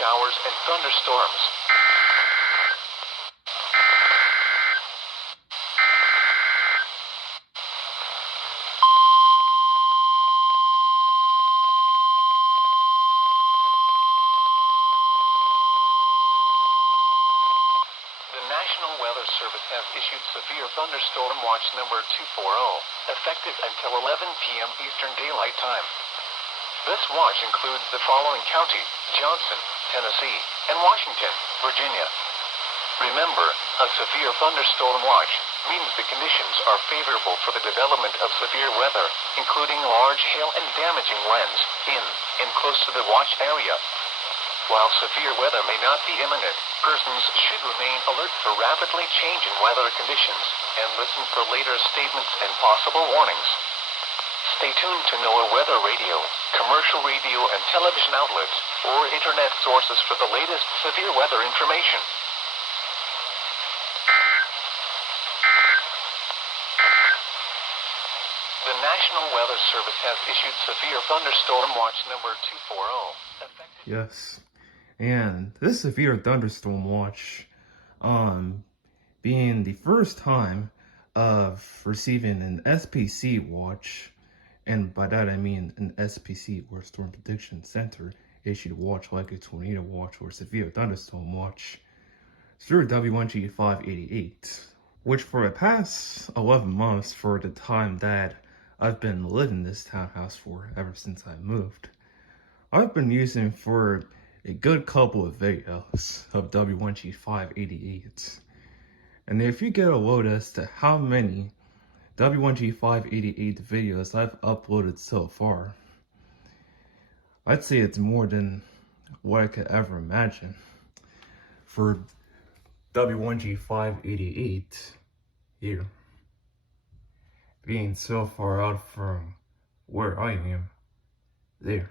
showers and thunderstorms. The National Weather Service has issued severe thunderstorm watch number 240, effective until 11 p.m. Eastern Daylight Time. This watch includes the following county: Johnson, Tennessee, and Washington, Virginia. Remember, a severe thunderstorm watch means the conditions are favorable for the development of severe weather, including large hail and damaging winds in and close to the watch area. While severe weather may not be imminent, persons should remain alert for rapidly changing weather conditions and listen for later statements and possible warnings. Stay tuned to NOAA Weather Radio, commercial radio and television outlets, or internet sources for the latest severe weather information. The National Weather Service has issued severe thunderstorm watch number 240. Yes. And this severe thunderstorm watch, being the first time of receiving an SPC watch, and by that I mean an SPC or Storm Prediction Center issued watch like a tornado watch or severe thunderstorm watch, through WNG588, which for the past 11 months, for the time that I've been living in this townhouse for ever since I moved, I've been using for a good couple of videos of WNG588. And if you get a load as to how many WNG588 videos I've uploaded so far, I'd say it's more than what I could ever imagine. For WNG588 here being so far out from where I am there.